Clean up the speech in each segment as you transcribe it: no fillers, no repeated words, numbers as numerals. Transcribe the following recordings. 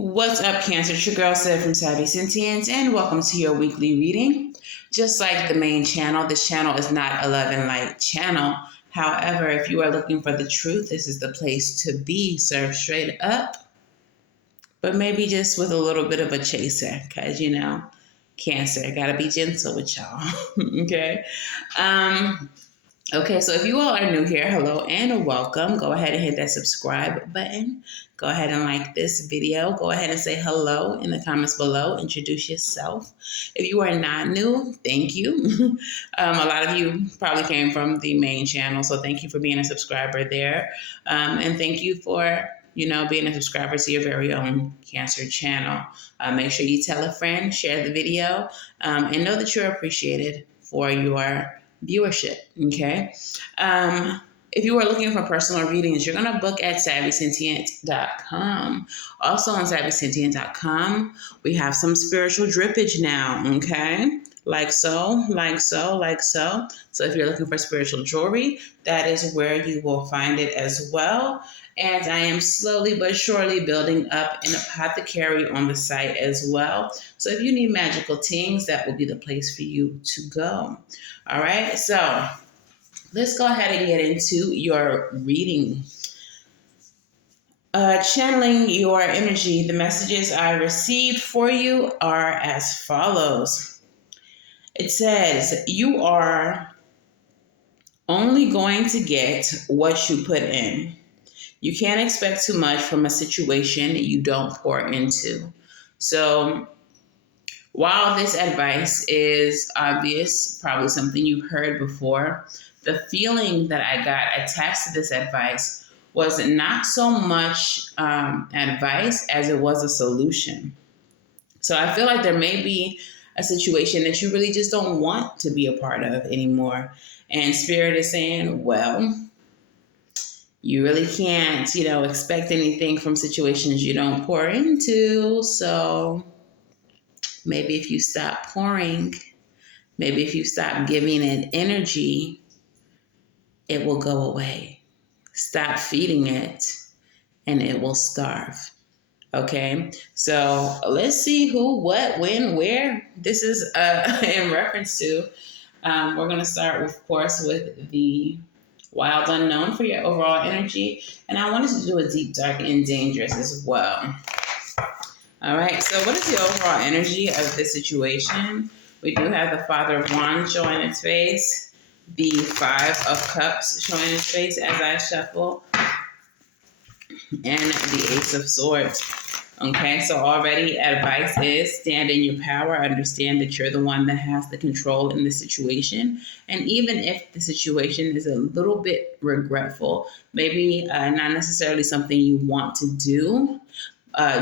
What's up, Cancer? It's your girl, Savy from Savy and welcome to your weekly reading. Just like the main channel, this channel is not a love and light channel. However, if you are looking for the truth, this is the place to be, served straight up, but maybe just with a little bit of a chaser, because, Cancer, gotta be gentle with y'all, okay? Okay, so if you all are new here, hello and welcome. Go ahead and hit that subscribe button. Go ahead and like this video. Go ahead and say hello in the comments below. Introduce yourself. If you are not new, thank you. A lot of you probably came from the main channel, so thank you for being a subscriber there. And thank you for, being a subscriber to your very own Cancer channel. Make sure you tell a friend, share the video, and know that you're appreciated for your viewership. Okay. If you are looking for personal readings, you're going to book at savyreadings.com. Also on savyreadings.com, we have some spiritual drippage now. Okay. Like so. So if you're looking for spiritual jewelry, that is where you will find it as well. And I am slowly but surely building up an apothecary on the site as well. So if you need magical things, that will be the place for you to go. All right, so let's go ahead and get into your reading. Channeling your energy, the messages I received for you are as follows. It says, you are only going to get what you put in. You can't expect too much from a situation you don't pour into. So while this advice is obvious, probably something you've heard before, the feeling that I got attached to this advice was not so much advice as it was a solution. So I feel like there may be a situation that you really just don't want to be a part of anymore. And Spirit is saying, well, you really can't, expect anything from situations you don't pour into. So maybe if you stop pouring, maybe if you stop giving it energy, it will go away. Stop feeding it and it will starve. Okay, so let's see who, what, when, where this is in reference to. We're going to start, of course, with the wild unknown for your overall energy. And I wanted to do a deep, dark, and dangerous as well. All right, so what is the overall energy of this situation? We do have the Father of Wands showing its face, the Five of Cups showing its face as I shuffle, and the Ace of Swords. Okay, so already advice is stand in your power, understand that you're the one that has the control in the situation. And even if the situation is a little bit regretful, maybe not necessarily something you want to do,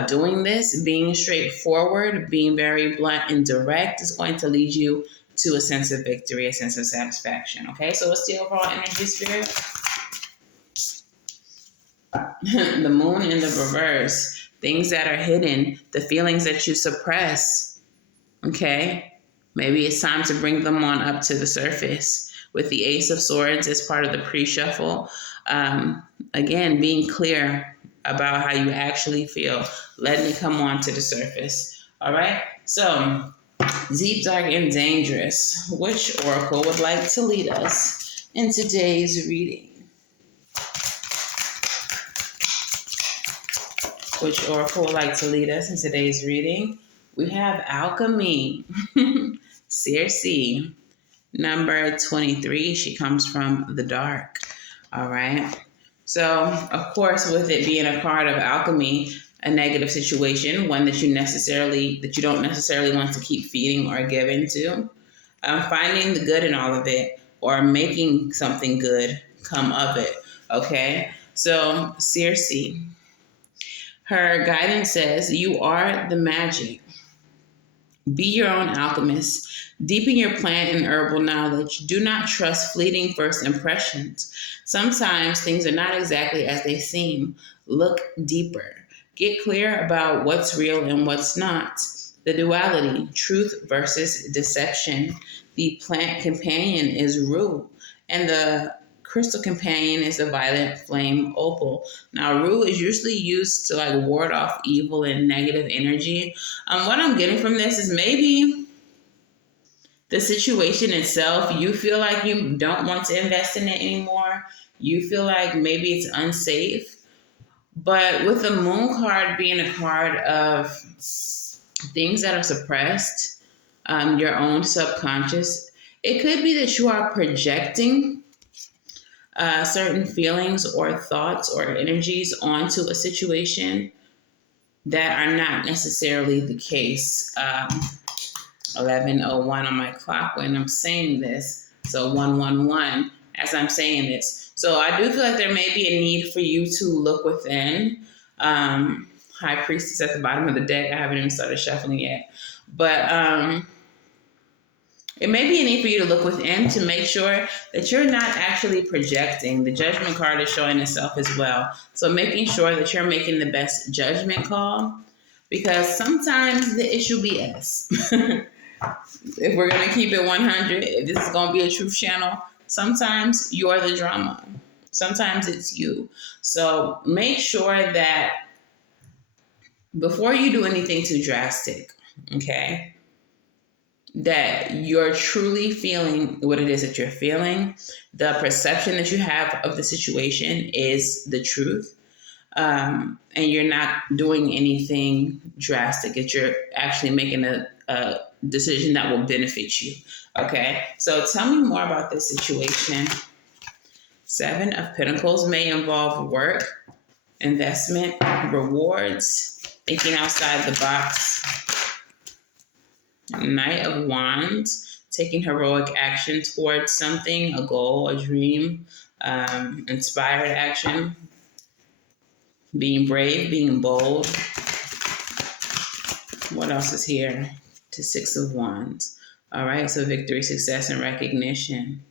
doing this, being straightforward, being very blunt and direct is going to lead you to a sense of victory, a sense of satisfaction. Okay, so what's the overall energy, Spirit? The Moon in the reverse. Things that are hidden, the feelings that you suppress. Okay, maybe it's time to bring them on up to the surface. With the Ace of Swords as part of the pre-shuffle, again, being clear about how you actually feel, letting it come on to the surface. All right, so deep, dark, and dangerous. Which oracle would like to lead us in today's reading? Which oracle would like to lead us in today's reading? We have Alchemy, Circe, number 23. She comes from the dark. All right. So, of course, with it being a card of alchemy, a negative situation, one that you don't necessarily want to keep feeding or giving to, finding the good in all of it or making something good come of it. Okay. So, Circe. Her guidance says, you are the magic. Be your own alchemist. Deepen your plant and herbal knowledge. Do not trust fleeting first impressions. Sometimes things are not exactly as they seem. Look deeper. Get clear about what's real and what's not. The duality, truth versus deception. The plant companion is Rue. And the crystal companion is the violet flame opal. Now, rue is usually used to like ward off evil and negative energy. What I'm getting from this is maybe the situation itself, you feel like you don't want to invest in it anymore. You feel like maybe it's unsafe. But with the moon card being a card of things that are suppressed, your own subconscious, it could be that you are projecting certain feelings or thoughts or energies onto a situation that are not necessarily the case. 11:01 on my clock when I'm saying this. So 111 as I'm saying this. So I do feel like there may be a need for you to look within. High Priestess at the bottom of the deck. I haven't even started shuffling yet. But it may be a need for you to look within to make sure that you're not actually projecting. The Judgment card is showing itself as well. So making sure that you're making the best judgment call, because sometimes the issue be us. If we're going to keep it 100, if this is going to be a truth channel, sometimes you're the drama. Sometimes it's you. So make sure that before you do anything too drastic, okay, that you're truly feeling what it is that you're feeling. The perception that you have of the situation is the truth. And you're not doing anything drastic. That you're actually making a decision that will benefit you. Okay, so tell me more about this situation. 7 of Pentacles may involve work, investment, rewards, thinking outside the box. Knight of Wands, taking heroic action towards something, a goal, a dream, inspired action, being brave, being bold. What else is here? To 6 of Wands. All right, so victory, success, and recognition.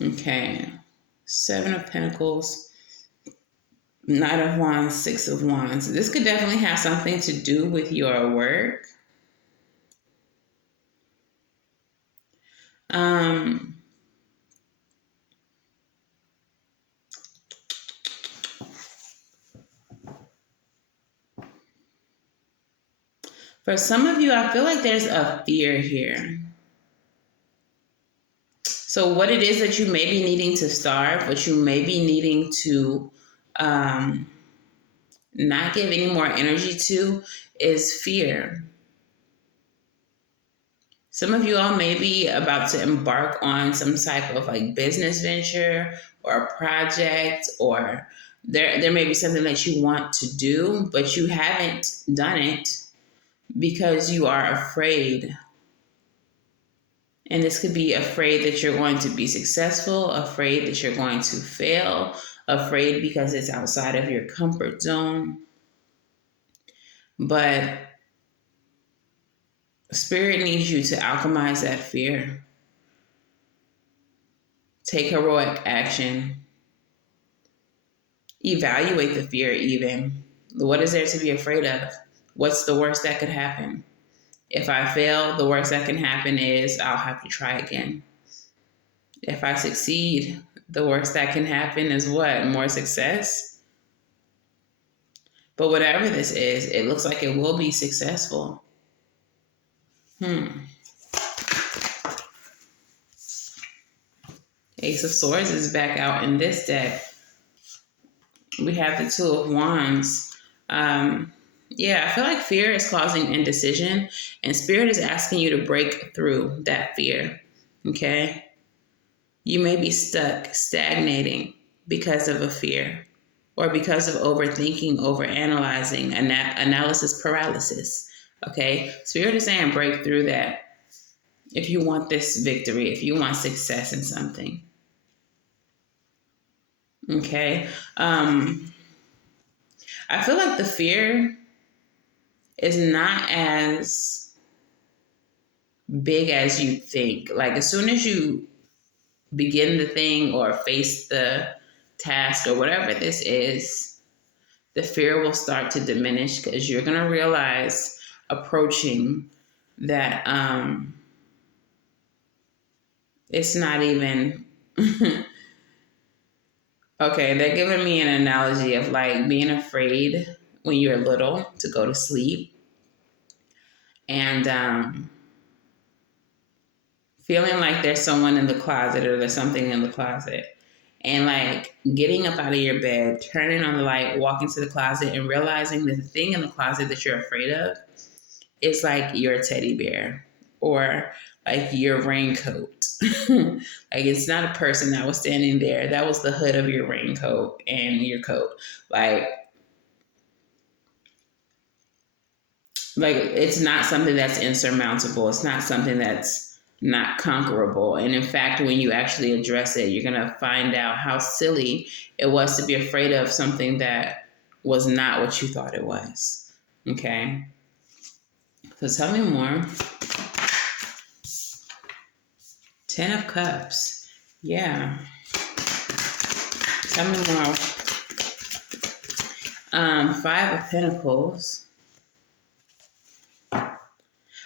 Okay, 7 of Pentacles, Knight of Wands, 6 of Wands. This could definitely have something to do with your work. For some of you, I feel like there's a fear here. So what it is that you may be needing to starve, what you may be needing to not give any more energy to, is fear. Some of you all may be about to embark on some type of like business venture or a project, or there may be something that you want to do, but you haven't done it because you are afraid. And this could be afraid that you're going to be successful, afraid that you're going to fail, afraid because it's outside of your comfort zone. But Spirit needs you to alchemize that fear. Take heroic action. Evaluate the fear even. What is there to be afraid of? What's the worst that could happen? If I fail, the worst that can happen is I'll have to try again. If I succeed, the worst that can happen is what? More success? But whatever this is, it looks like it will be successful. Ace of Swords is back out in this deck. We have the 2 of Wands. I feel like fear is causing indecision, and Spirit is asking you to break through that fear, okay? You may be stuck, stagnating because of a fear, or because of overthinking, overanalyzing, analysis paralysis, okay? Spirit is saying break through that if you want this victory, if you want success in something, okay? I feel like the fear is not as big as you think. Like as soon as you begin the thing or face the task or whatever this is, the fear will start to diminish because you're going to realize approaching that it's not even Okay, they're giving me an analogy of like being afraid when you're little to go to sleep and feeling like there's someone in the closet or there's something in the closet. And like getting up out of your bed, turning on the light, walking to the closet, and realizing that the thing in the closet that you're afraid of is like your teddy bear or like your raincoat. Like it's not a person that was standing there. That was the hood of your raincoat and your coat. Like it's not something that's insurmountable. It's not something that's not conquerable. And in fact, when you actually address it, you're going to find out how silly it was to be afraid of something that was not what you thought it was. Okay. So tell me more. 10 of Cups. Yeah. Tell me more. 5 of Pentacles.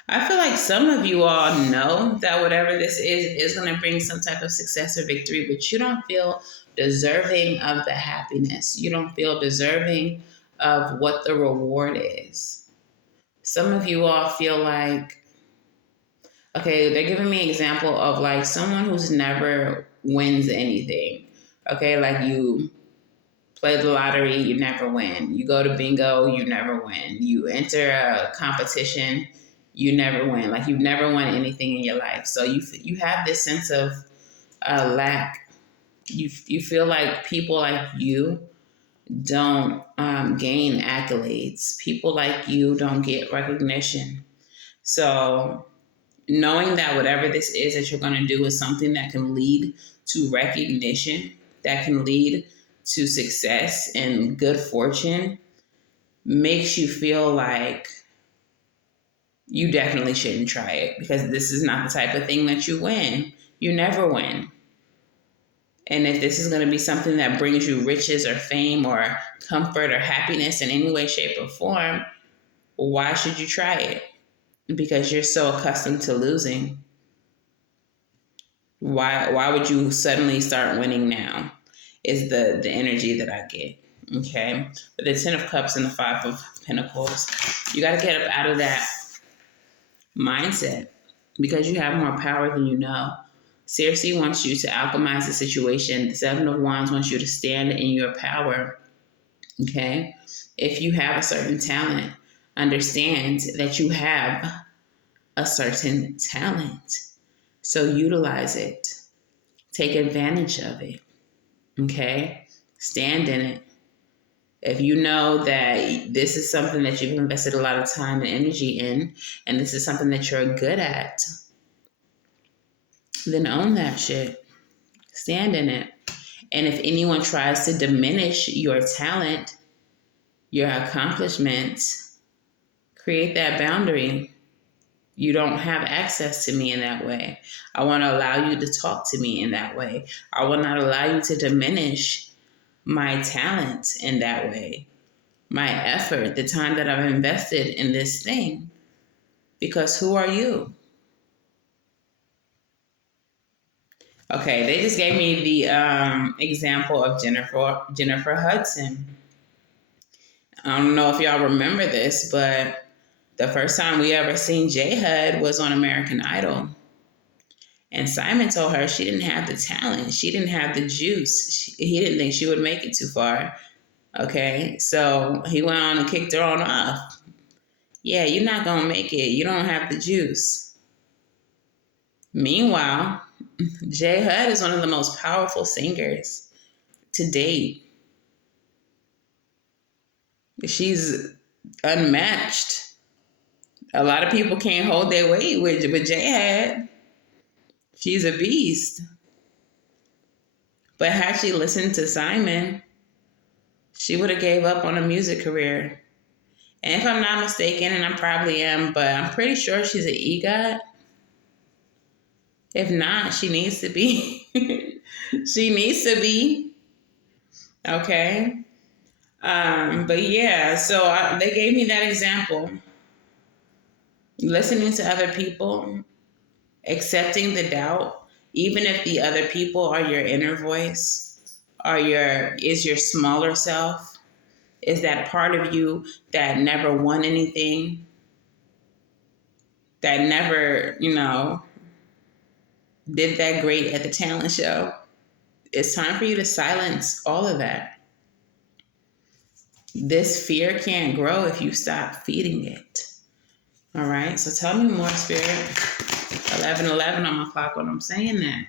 I feel like some of you all know that whatever this is going to bring some type of success or victory, but you don't feel deserving of the happiness. You don't feel deserving of what the reward is. Some of you all feel like, okay, they're giving me an example of like someone who's never wins anything. Okay, like you play the lottery, you never win. You go to bingo, you never win. You enter a competition, you never win. Like you've never won anything in your life. So you have this sense of lack. You feel like people like you don't gain accolades. People like you don't get recognition. So knowing that whatever this is that you're going to do is something that can lead to recognition, that can lead to success and good fortune, makes you feel like you definitely shouldn't try it because this is not the type of thing that you win. You never win. And if this is going to be something that brings you riches or fame or comfort or happiness in any way, shape, or form, why should you try it? Because you're so accustomed to losing. Why would you suddenly start winning now? Is the energy that I get. Okay. But the 10 of Cups and the 5 of Pentacles, you got to get up out of that mindset because you have more power than you know. Circe wants you to alchemize the situation. The 7 of Wands wants you to stand in your power. Okay. If you have a certain talent, understand that you have a certain talent. So utilize it. Take advantage of it. Okay? Stand in it. If you know that this is something that you've invested a lot of time and energy in, and this is something that you're good at, then own that shit. Stand in it. And if anyone tries to diminish your talent, your accomplishments, create that boundary. You don't have access to me in that way. I want to allow you to talk to me in that way. I will not allow you to diminish my talent in that way, my effort, the time that I've invested in this thing. Because who are you? Okay, they just gave me the example of Jennifer Hudson. I don't know if y'all remember this, but the first time we ever seen J Hud was on American Idol. And Simon told her she didn't have the talent. She didn't have the juice. He didn't think she would make it too far. Okay, so he went on and kicked her on off. Yeah, you're not going to make it. You don't have the juice. Meanwhile, J Hud is one of the most powerful singers to date. She's unmatched. A lot of people can't hold their weight with J Hud. She's a beast. But had she listened to Simon, she would have gave up on a music career. And if I'm not mistaken, and I probably am, but I'm pretty sure she's an EGOT. If not, she needs to be. She needs to be. Okay. But yeah, so they gave me that example. Listening to other people, accepting the doubt, Even if the other people are your inner voice, is your smaller self, is that part of you that never won anything, that never, did that great at the talent show. It's time for you to silence all of that. This fear can't grow if you stop feeding it. All right, so tell me more, Spirit. 11:11 on my clock when I'm saying that.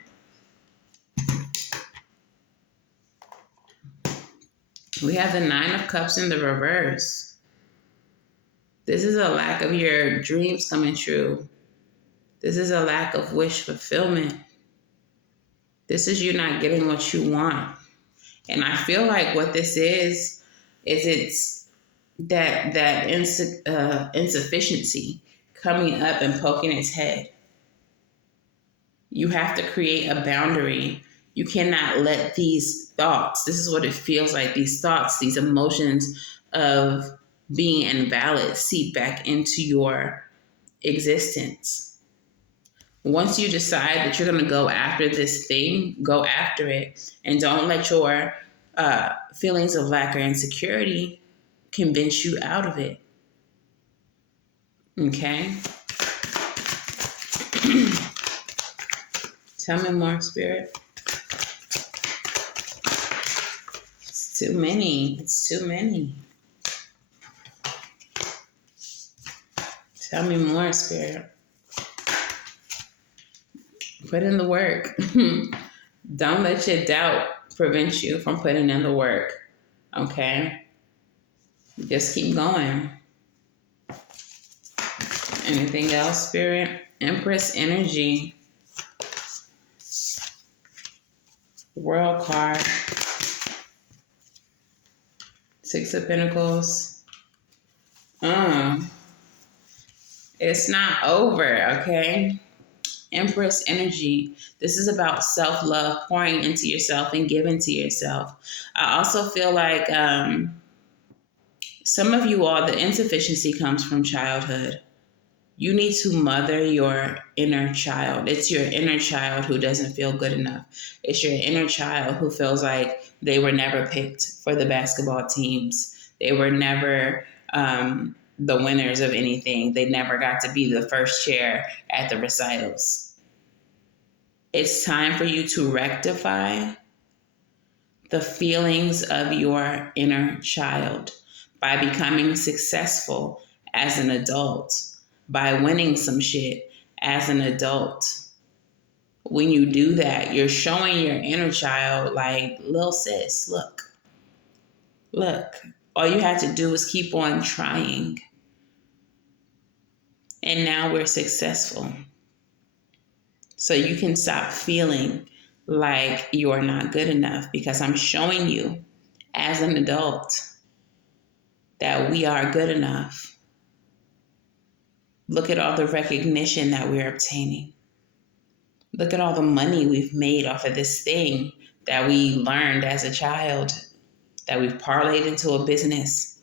We have the 9 of Cups in the reverse. This is a lack of your dreams coming true. This is a lack of wish fulfillment. This is you not getting what you want. And I feel like what this is it's that insufficiency coming up and poking its head. You have to create a boundary. You cannot let these thoughts, this is what it feels like, these thoughts, these emotions of being invalid seep back into your existence. Once you decide that you're going to go after this thing, go after it, and don't let your feelings of lack or insecurity convince you out of it. Okay? Tell me more, Spirit. It's too many. It's too many. Tell me more, Spirit. Put in the work. Don't let your doubt prevent you from putting in the work. Okay? Just keep going. Anything else, Spirit? Empress energy. World card. 6 of Pentacles. It's not over, okay? Empress energy. This is about self-love, pouring into yourself and giving to yourself. I also feel like some of you all, the insufficiency comes from childhood. You need to mother your inner child. It's your inner child who doesn't feel good enough. It's your inner child who feels like they were never picked for the basketball teams. They were never the winners of anything. They never got to be the first chair at the recitals. It's time for you to rectify the feelings of your inner child by becoming successful as an adult, by winning some shit as an adult. When you do that, you're showing your inner child, like, little sis, look, all you have to do is keep on trying. And now we're successful. So you can stop feeling like you're not good enough, because I'm showing you as an adult that we are good enough. Look at all the recognition that we're obtaining. Look at all the money we've made off of this thing that we learned as a child, that we've parlayed into a business.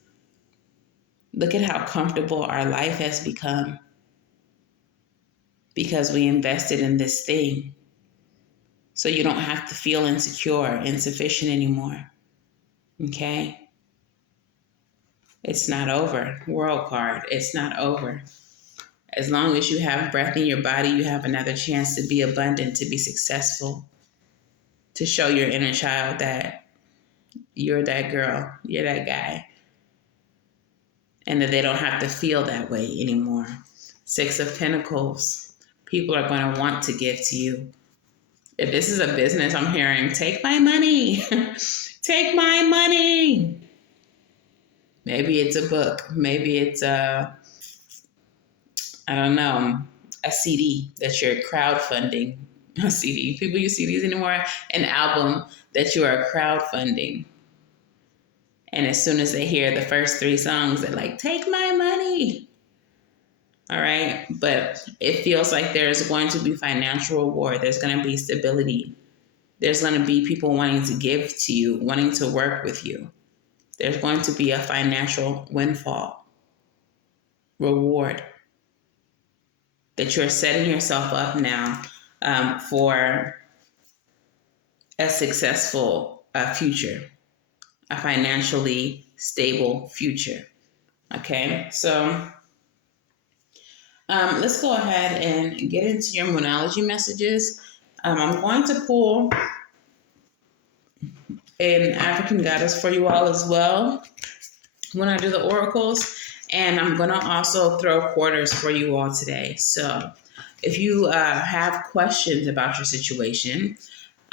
Look at how comfortable our life has become because we invested in this thing. So you don't have to feel insecure, insufficient anymore. Okay? It's not over. World card. It's not over. As long as you have breath in your body, you have another chance to be abundant, to be successful, to show your inner child that you're that girl, you're that guy, and that they don't have to feel that way anymore. 6 of Pentacles. People are going to want to give to you. If this is a business, I'm hearing, take my money. Take my money. Maybe it's a book. Maybe it's a CD that you're crowdfunding. A CD. People use CDs anymore. An album that you are crowdfunding. And as soon as they hear the first 3 songs, they're like, take my money. All right. But it feels like there's going to be financial reward. There's going to be stability. There's going to be people wanting to give to you, wanting to work with you. There's going to be a financial windfall reward that you're setting yourself up now for a successful future, a financially stable future. Okay, so let's go ahead and get into your Moonology messages. I'm going to pull an African goddess for you all as well when I do the oracles. And I'm going to also throw quarters for you all today. So if you have questions about your situation,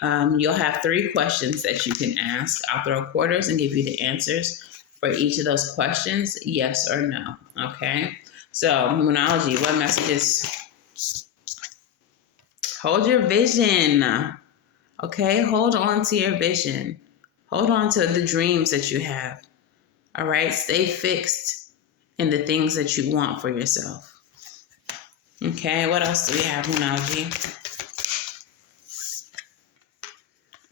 you'll have 3 questions that you can ask. I'll throw quarters and give you the answers for each of those questions, yes or no. Okay? So, Moonology, what messages? Hold your vision. Okay? Hold on to your vision. Hold on to the dreams that you have. All right? Stay fixed in the things that you want for yourself. Okay? What else do we have, Moonology?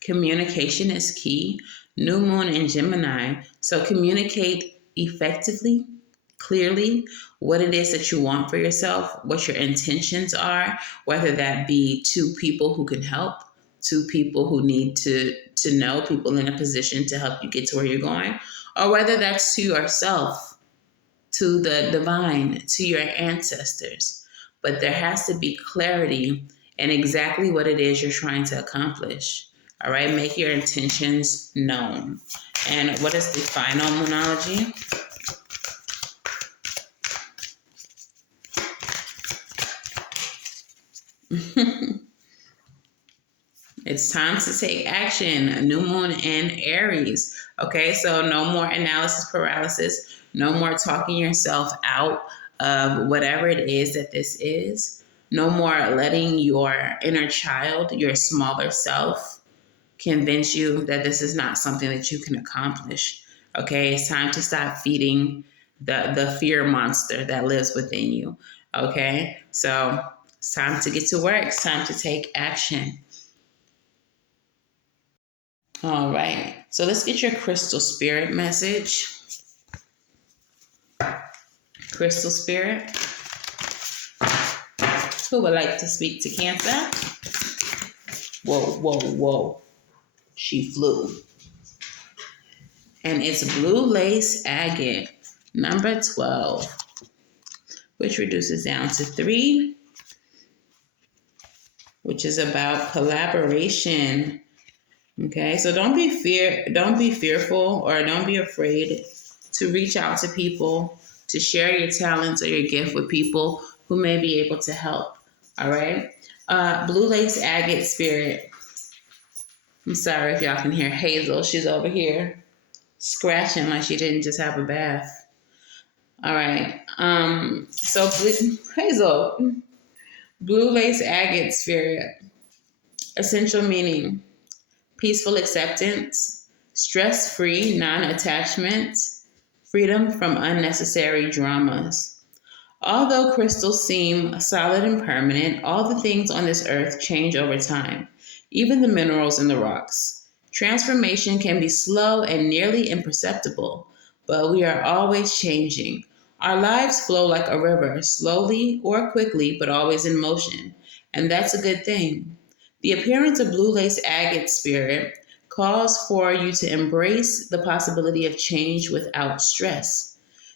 Communication is key. New moon in Gemini. So communicate effectively, clearly, what it is that you want for yourself, what your intentions are, whether that be to people who can help, to people who need to know, people in a position to help you get to where you're going, or whether that's to yourself, to the divine, to your ancestors. But there has to be clarity in exactly what it is you're trying to accomplish. All right, make your intentions known. And what is the final Moonology? It's time to take action. A new moon in Aries. Okay, so no more analysis paralysis. No more talking yourself out of whatever it is that this is. No more letting your inner child, your smaller self, convince you that this is not something that you can accomplish. Okay, it's time to stop feeding the fear monster that lives within you. Okay, so it's time to get to work. It's time to take action. All right, so let's get your crystal spirit message. Crystal spirit, who would like to speak to Cancer? Whoa, whoa, whoa. She flew. And it's blue lace agate, number 12, which reduces down to 3, which is about collaboration. Okay, so don't be fearful, or don't be afraid to reach out to people, to share your talents or your gift with people who may be able to help. All right, blue lace agate spirit. I'm sorry if y'all can hear Hazel. She's over here scratching like she didn't just have a bath. All right. So Hazel, blue lace agate spirit, essential meaning: peaceful acceptance, stress-free non-attachment, freedom from unnecessary dramas. Although crystals seem solid and permanent, all the things on this earth change over time, even the minerals in the rocks. Transformation can be slow and nearly imperceptible, but we are always changing. Our lives flow like a river, slowly or quickly, but always in motion, and that's a good thing. The appearance of blue lace agate spirit calls for you to embrace the possibility of change without stress.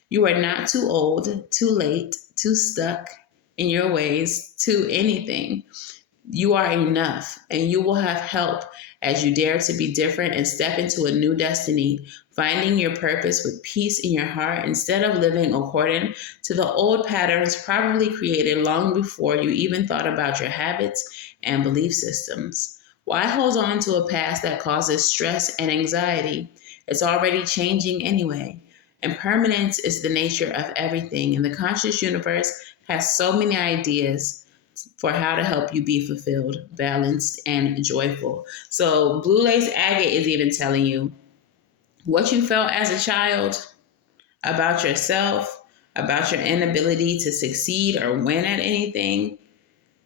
You are not too old, too late, too stuck in your ways, too anything. You are enough, and you will have help as you dare to be different and step into a new destiny, finding your purpose with peace in your heart instead of living according to the old patterns probably created long before you even thought about your habits and belief systems. Why hold on to a past that causes stress and anxiety? It's already changing anyway. Impermanence is the nature of everything, and the conscious universe has so many ideas for how to help you be fulfilled, balanced, and joyful. So, blue lace agate is even telling you what you felt as a child about yourself, about your inability to succeed or win at anything.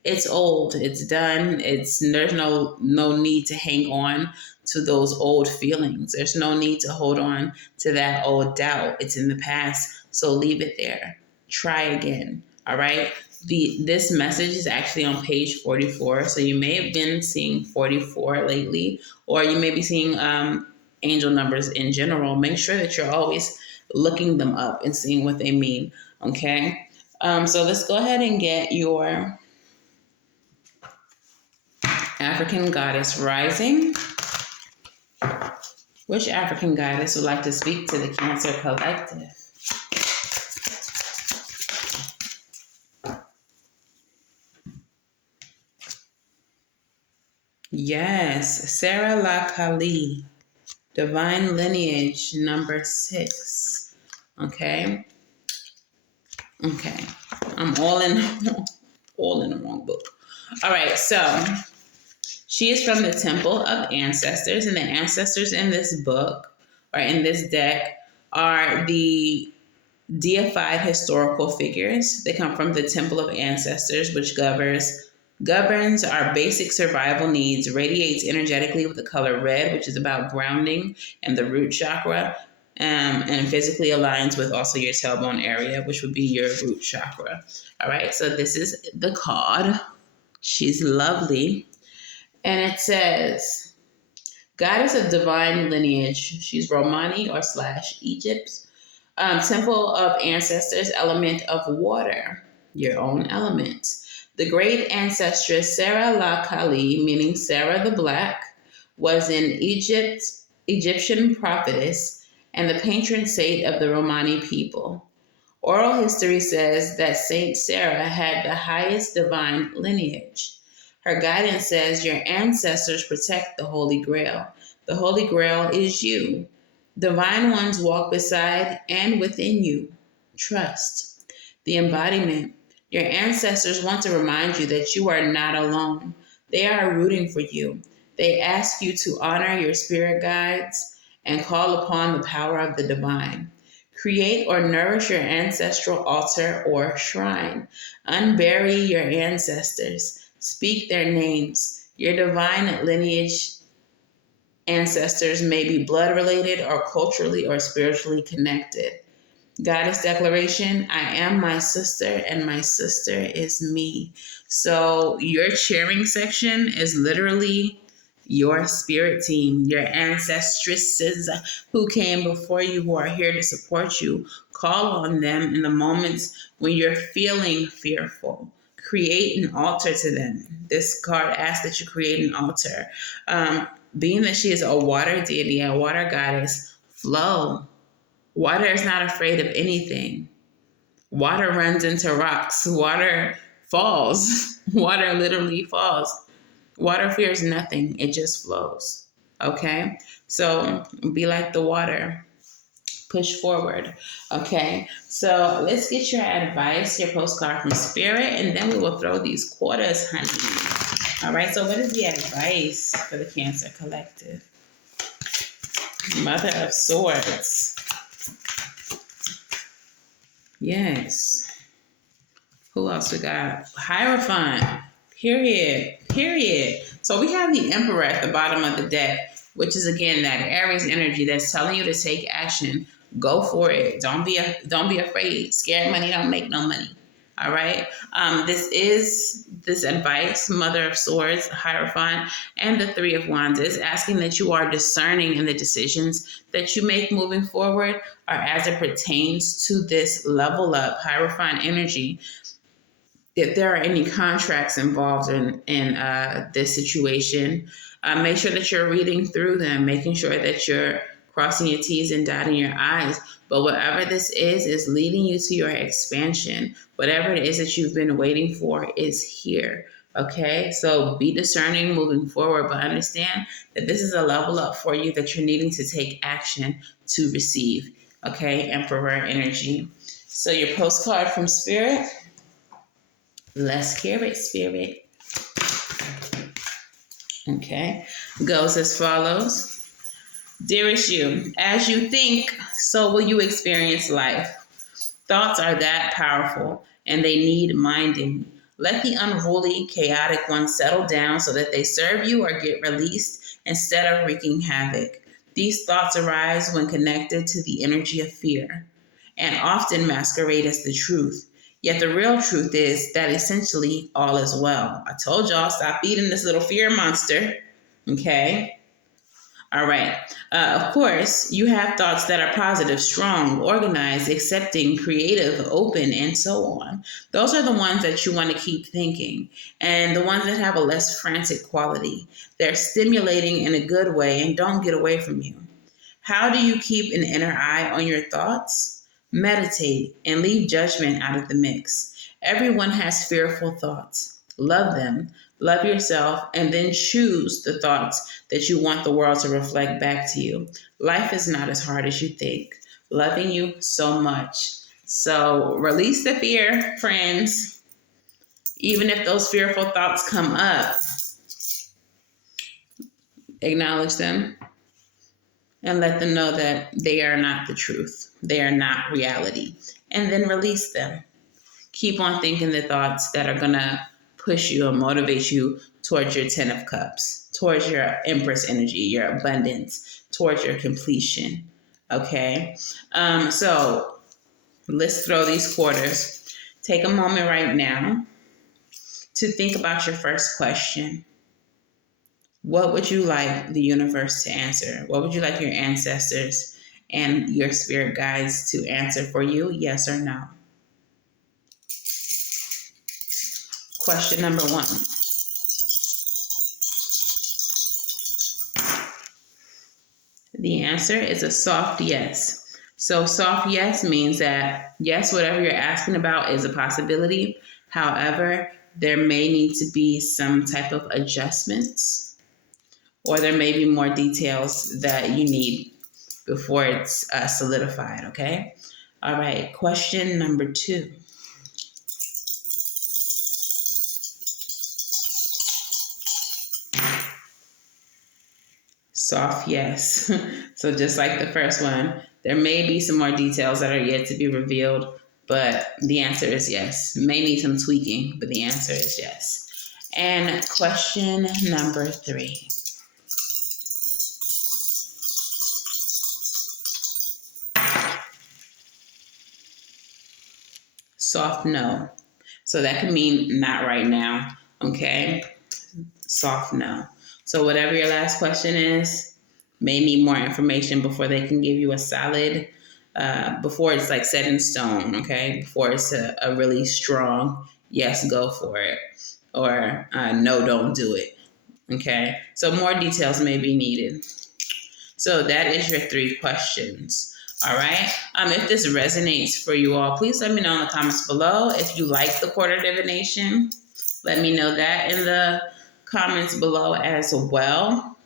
It's old, it's done. There's no need to hang on to those old feelings. There's no need to hold on to that old doubt. It's in the past, so leave it there. Try again. All right. This message is actually on page 44. So you may have been seeing 44 lately, or you may be seeing angel numbers in general. Make sure that you're always looking them up and seeing what they mean. Okay. So let's go ahead and get your African goddess rising. Which African goddess would like to speak to the Cancer Collective? Yes, Sarah La Kali, Divine Lineage number 6. Okay. Okay. I'm all in the wrong book. All right, so she is from the Temple of Ancestors, and the ancestors in this book or in this deck are the deified historical figures. They come from the Temple of Ancestors, which governs our basic survival needs, radiates energetically with the color red, which is about grounding and the root chakra, and physically aligns with also your tailbone area, which would be your root chakra. All right, so this is the card. She's lovely. And it says, Goddess of Divine Lineage. She's Romani or / Egypt. Temple of Ancestors, element of water, your own element. The great ancestress Sarah La Kali, meaning Sarah the Black, was an Egyptian prophetess and the patron saint of the Romani people. Oral history says that Saint Sarah had the highest divine lineage. Her guidance says your ancestors protect the Holy Grail. The Holy Grail is you. Divine ones walk beside and within you. Trust. The embodiment. Your ancestors want to remind you that you are not alone. They are rooting for you. They ask you to honor your spirit guides and call upon the power of the divine. Create or nourish your ancestral altar or shrine. Unbury your ancestors. Speak their names. Your divine lineage ancestors may be blood related or culturally or spiritually connected. Goddess declaration, I am my sister and my sister is me. So your cheering section is literally your spirit team, your ancestresses who came before you, who are here to support you. Call on them in the moments when you're feeling fearful. Create an altar to them. This card asks that you create an altar. Being that she is a water deity, a water goddess, flow. Water is not afraid of anything. Water runs into rocks. Water falls. Water literally falls. Water fears nothing. It just flows. Okay? So be like the water. Push forward. Okay? So let's get your advice, your postcard from Spirit, and then we will throw these quarters, honey. All right? So what is the advice for the Cancer Collective? Mother of Swords. Yes. Who else we got? Hierophant. Period. So we have the Emperor at the bottom of the deck, which is again that Aries energy that's telling you to take action. Go for it. Don't be afraid. Scared money don't make no money. All right. This is this advice, Mother of Swords, Hierophant, and the Three of Wands is asking that you are discerning in the decisions that you make moving forward, or as it pertains to this level up Hierophant energy. If there are any contracts involved in this situation, make sure that you're reading through them, making sure that you're crossing your T's and dotting your I's. But whatever this is leading you to your expansion. Whatever it is that you've been waiting for is here. Okay, so be discerning moving forward, but understand that this is a level up for you that you're needing to take action to receive. Okay, Emperor energy. So your postcard from Spirit. Let's hear it, Spirit. Okay, goes as follows. Dearest you, as you think, so will you experience life. Thoughts are that powerful, and they need minding. Let the unruly, chaotic ones settle down so that they serve you or get released instead of wreaking havoc. These thoughts arise when connected to the energy of fear and often masquerade as the truth. Yet the real truth is that essentially all is well. I told y'all, stop feeding this little fear monster. Okay? All right. Of course, you have thoughts that are positive, strong, organized, accepting, creative, open, and so on. Those are the ones that you want to keep thinking, and the ones that have a less frantic quality. They're stimulating in a good way and don't get away from you. How do you keep an inner eye on your thoughts? Meditate and leave judgment out of the mix. Everyone has fearful thoughts. Love them, love yourself, and then choose the thoughts that you want the world to reflect back to you. Life is not as hard as you think. Loving you so much. So release the fear, friends. Even if those fearful thoughts come up, acknowledge them and let them know that they are not the truth. They are not reality. And then release them. Keep on thinking the thoughts that are going to push you and motivate you towards your 10 of cups, towards your empress energy, your abundance, towards your completion. Okay? So let's throw these quarters. Take a moment right now to think about your first question. What would you like the universe to answer? What would you like your ancestors and your spirit guides to answer for you? Yes or no? Question number 1. The answer is a soft yes. So soft yes means that yes, whatever you're asking about is a possibility. However, there may need to be some type of adjustments, or there may be more details that you need before it's solidified, okay? All right, question number 2. Soft yes. So just like the first one, there may be some more details that are yet to be revealed, but the answer is yes. May need some tweaking, but the answer is yes. And question number 3. Soft no. So that could mean not right now, okay? Soft no. So whatever your last question is, may need more information before they can give you a solid, before it's like set in stone, okay? Before it's a really strong yes, go for it, or no, don't do it, okay? So more details may be needed. So that is your 3 questions. All right. If this resonates for you all, please let me know in the comments below. If you like the quarter divination, let me know that in the comments below as well.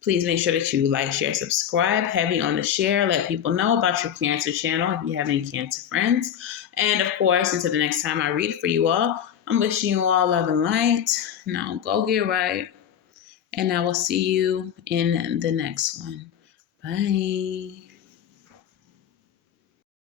Please make sure that you like, share, subscribe. Heavy on the share. Let people know about your Cancer channel if you have any Cancer friends. And of course, until the next time I read for you all, I'm wishing you all love and light. Now go get right. And I will see you in the next one. Bye.